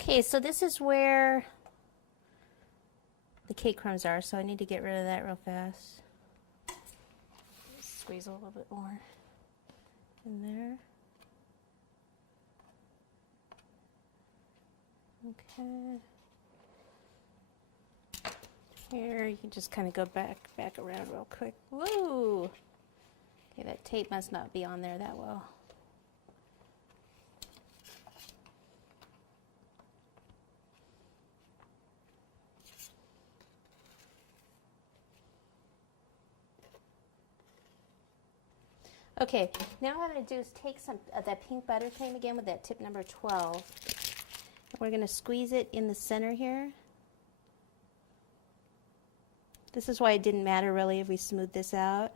Okay, so this is where the cake crumbs are, so I need to get rid of that real fast. Squeeze a little bit more in there. Okay. Here, you can just kind of go back around real quick. Woo! Okay, that tape must not be on there that well. Okay, now what I'm going to do is take some of that pink buttercream again with that tip number 12. And we're going to squeeze it in the center here. This is why it didn't matter really if we smooth this out.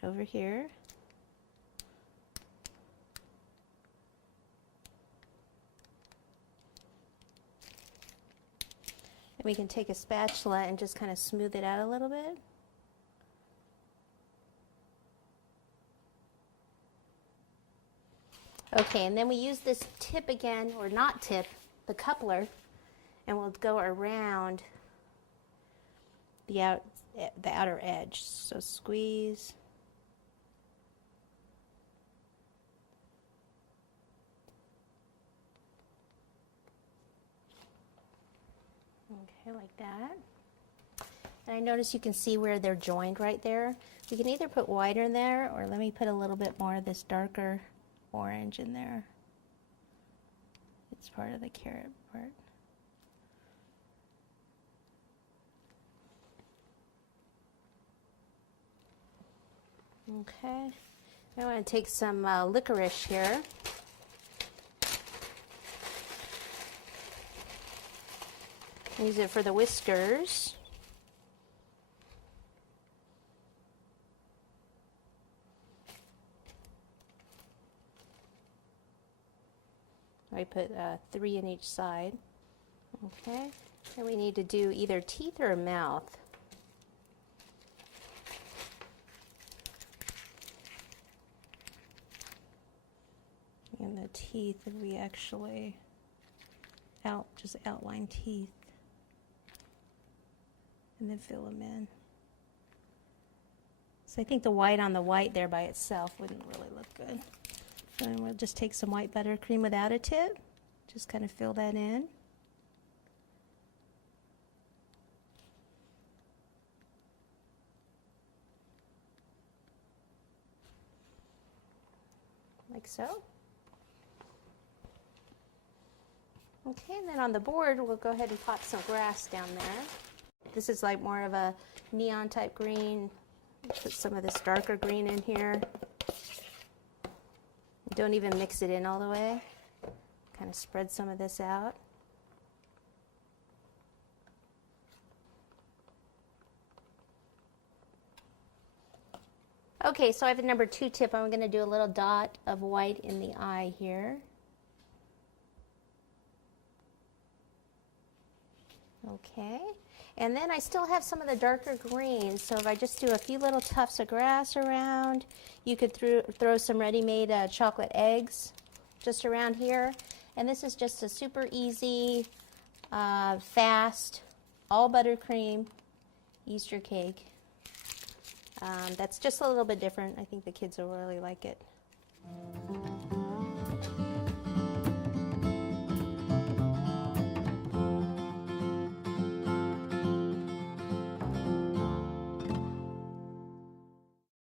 And over here. And we can take a spatula and just kind of smooth it out a little bit. Okay, and then we use this tip again, or not tip, the coupler, and we'll go around the outer edge. So squeeze. Okay, like that. And I notice you can see where they're joined right there. We can either put white in there, or let me put a little bit more of this darker orange in there. It's part of the carrot part. Okay, I want to take some licorice here. Use it for the whiskers. I put 3 in each side. Okay, and we need to do either teeth or mouth. And the teeth, we actually just outline teeth and then fill them in. So I think the white on the white there by itself wouldn't really look good. And we'll just take some white buttercream without a tip, just kind of fill that in. Like so. Okay, and then on the board, we'll go ahead and pop some grass down there. This is like more of a neon type green. Put some of this darker green in here. Don't even mix it in all the way. Kind of spread some of this out. Okay, so I have a number 2 tip. I'm going to do a little dot of white in the eye here. Okay, and then I still have some of the darker greens, so if I just do a few little tufts of grass around, you could throw some ready-made chocolate eggs just around here. And this is just a super easy, fast, all buttercream Easter cake. That's just a little bit different. I think the kids will really like it.